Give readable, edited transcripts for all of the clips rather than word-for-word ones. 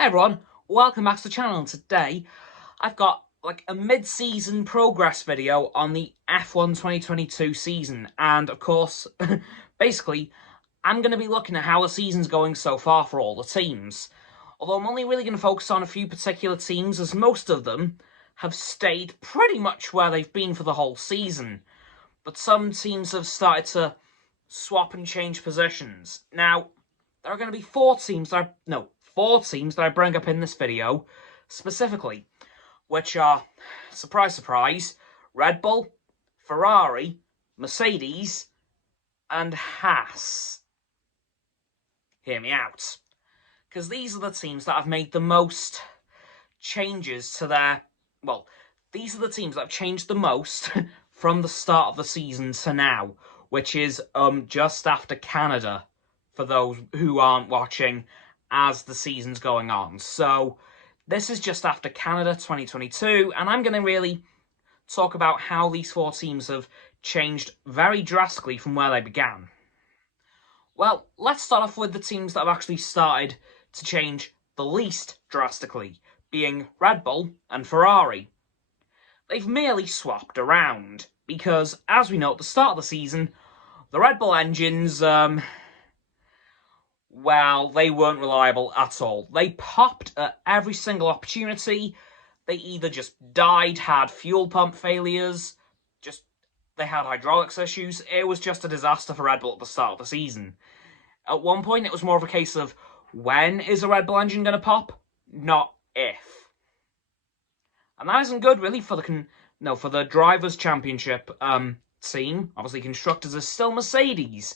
Hey everyone, welcome back to the channel. Today I've got like a mid-season progress video on the F1 2022 season, and of course basically I'm going to be looking at how the season's going so far for all the teams. Although I'm only really going to focus on a few particular teams, as most of them have stayed pretty much where they've been for the whole season. But some teams have started to swap and change positions. Now, there are going to be four teams that I bring up in this video specifically, which are, surprise, surprise, Red Bull, Ferrari, Mercedes, and Haas. Hear me out. Because these are the teams that have made the most changes to their... Well, these are the teams that have changed the most from the start of the season to now, which is just after Canada, for those who aren't watching as the season's going on. So this is just after Canada 2022, and I'm going to really talk about how these four teams have changed very drastically from where they began. Well, let's start off with the teams that have actually started to change the least drastically, being Red Bull and Ferrari. They've merely swapped around, because as we know at the start of the season, the Red Bull engines, well, they weren't reliable at all. They popped at every single opportunity. They either just died, had fuel pump failures, they had hydraulics issues. It was just a disaster for Red Bull at the start of the season. At one point, it was more of a case of, when is a Red Bull engine going to pop? Not if. And that isn't good, really, for the Drivers' Championship team. Obviously, Constructors is still Mercedes.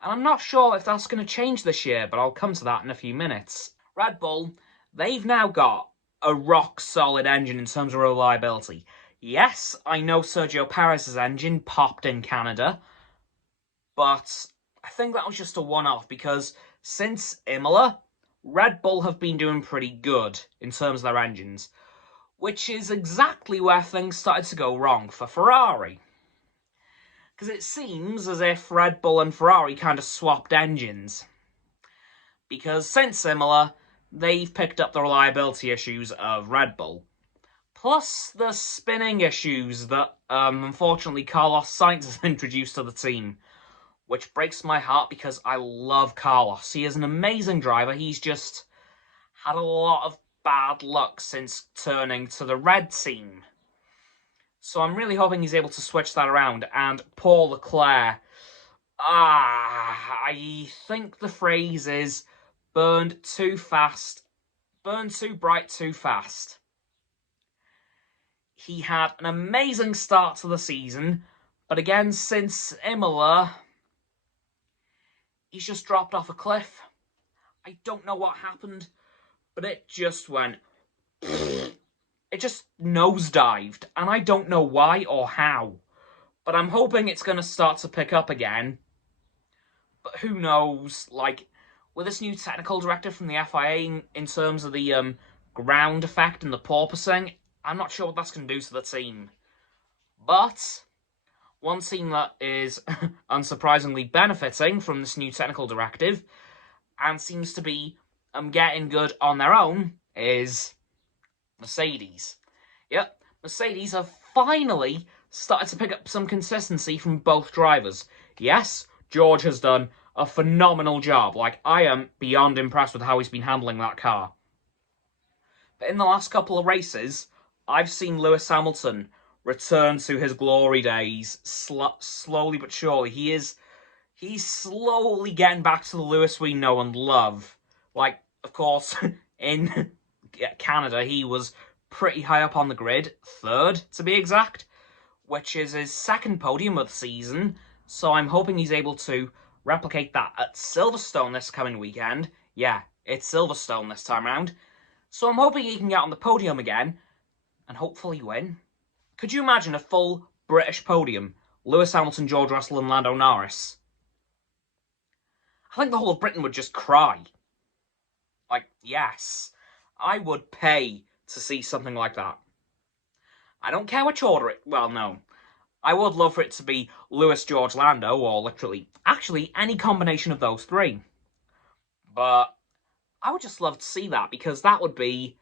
And I'm not sure if that's going to change this year, but I'll come to that in a few minutes. Red Bull, they've now got a rock-solid engine in terms of reliability. Yes, I know Sergio Perez's engine popped in Canada, but I think that was just a one-off, because since Imola, Red Bull have been doing pretty good in terms of their engines, which is exactly where things started to go wrong for Ferrari. Because it seems as if Red Bull and Ferrari kind of swapped engines. Because since Imola, they've picked up the reliability issues of Red Bull. Plus the spinning issues that, unfortunately, Carlos Sainz has introduced to the team. Which breaks my heart, because I love Carlos. He is an amazing driver. He's just had a lot of bad luck since turning to the red team. So I'm really hoping he's able to switch that around. And Paul Leclerc, I think the phrase is burned too fast, burned too bright too fast. He had an amazing start to the season, but again, since Imola, he's just dropped off a cliff. I don't know what happened, but it just went... It just nosedived, and I don't know why or how. But I'm hoping it's going to start to pick up again. But who knows, like, with this new technical directive from the FIA in terms of the ground effect and the porpoising, I'm not sure what that's going to do to the team. But one team that is unsurprisingly benefiting from this new technical directive and seems to be getting good on their own is Mercedes. Yep, Mercedes have finally started to pick up some consistency from both drivers. Yes, George has done a phenomenal job. Like, I am beyond impressed with how he's been handling that car. But in the last couple of races, I've seen Lewis Hamilton return to his glory days slowly but surely. He's slowly getting back to the Lewis we know and love. Like, of course, in Canada, he was pretty high up on the grid, third to be exact, which is his second podium of the season, so I'm hoping he's able to replicate that at Silverstone this coming weekend. Yeah, it's Silverstone this time around. So I'm hoping he can get on the podium again, and hopefully win. Could you imagine a full British podium? Lewis Hamilton, George Russell and Lando Norris. I think the whole of Britain would just cry. Like, yes, I would pay to see something like that. I don't care which order it... Well, no. I would love for it to be Lewis, George, Lando, or literally... Actually, any combination of those three. But I would just love to see that, because that would be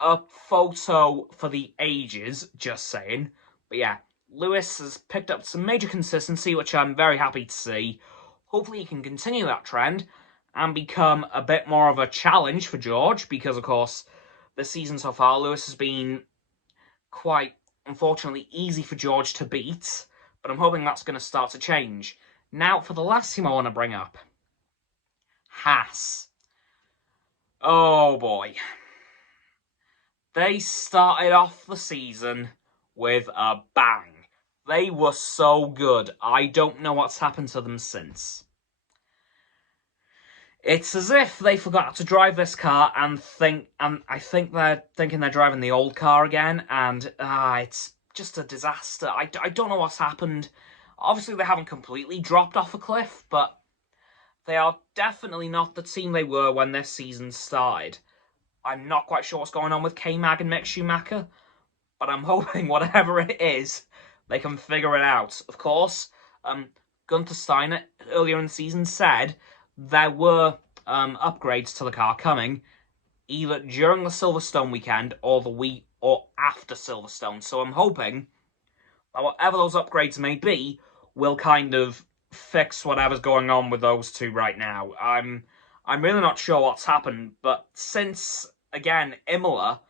a photo for the ages, just saying. But yeah, Lewis has picked up some major consistency, which I'm very happy to see. Hopefully he can continue that trend and become a bit more of a challenge for George, because of course this season so far Lewis has been quite, unfortunately, easy for George to beat, but I'm hoping that's going to start to change. Now for the last team I want to bring up, Haas. Oh boy. They started off the season with a bang. They were so good. I don't know what's happened to them since. It's as if they forgot to drive this car and I think they're thinking they're driving the old car again, and it's just a disaster. I don't know what's happened. Obviously, they haven't completely dropped off a cliff, but they are definitely not the team they were when this season started. I'm not quite sure what's going on with K-Mag and Mick Schumacher, but I'm hoping whatever it is, they can figure it out. Of course, Gunther Steiner earlier in the season said there were upgrades to the car coming, either during the Silverstone weekend or the week or after Silverstone. So I'm hoping that whatever those upgrades may be will kind of fix whatever's going on with those two right now. I'm really not sure what's happened, but since again Imola,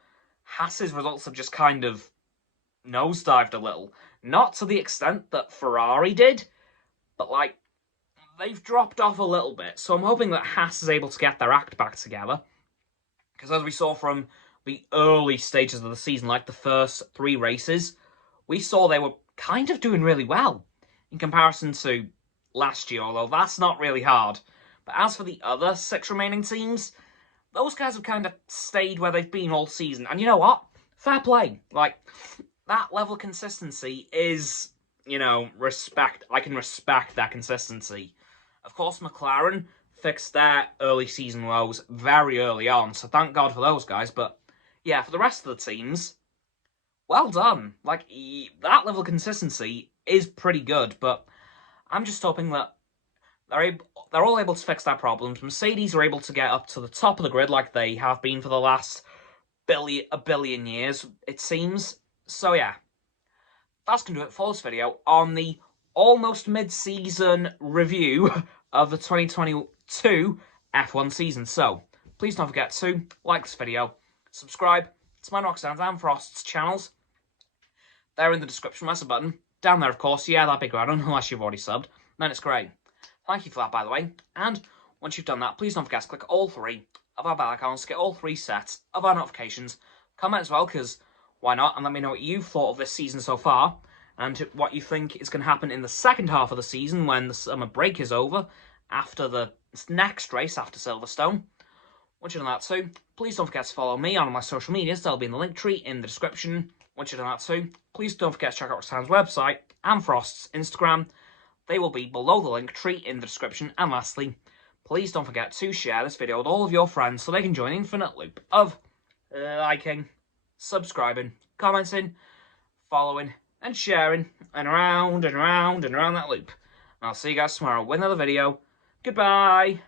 Haas's results have just kind of nosedived a little. Not to the extent that Ferrari did, but like they've dropped off a little bit. So I'm hoping that Haas is able to get their act back together. Because as we saw from the early stages of the season, like the first 3 races, we saw they were kind of doing really well in comparison to last year, although that's not really hard. But as for the other 6 remaining teams, those guys have kind of stayed where they've been all season. And you know what? Fair play. Like, that level of consistency is, respect. I can respect that consistency. Of course, McLaren fixed their early season woes very early on, so thank God for those guys. But yeah, for the rest of the teams, well done. Like, that level of consistency is pretty good, but I'm just hoping that they're all able to fix their problems. Mercedes are able to get up to the top of the grid like they have been for the last a billion years, it seems. So yeah, that's going to do it for this video on the almost mid-season review of the 2022 F1 season. So, please don't forget to like this video, subscribe to my Roxo and Frost's channels. They're in the description, press a button. Down there, of course, yeah, that big red one, unless you've already subbed. Then it's great. Thank you for that, by the way. And once you've done that, please don't forget to click all 3 of our bell icons to get all 3 sets of our notifications. Comment as well, because why not? And let me know what you've thought of this season so far, and what you think is going to happen in the second half of the season when the summer break is over, after the next race after Silverstone. Once you've done that too, please don't forget to follow me on my social medias. They'll be in the link tree in the description. Once you've done that too, please don't forget to check out Roxanne's website and Frost's Instagram. They will be below the link tree in the description. And lastly, please don't forget to share this video with all of your friends so they can join the infinite loop of liking, subscribing, commenting, following, and sharing, and around and around and around that loop. And I'll see you guys tomorrow with another video. Goodbye!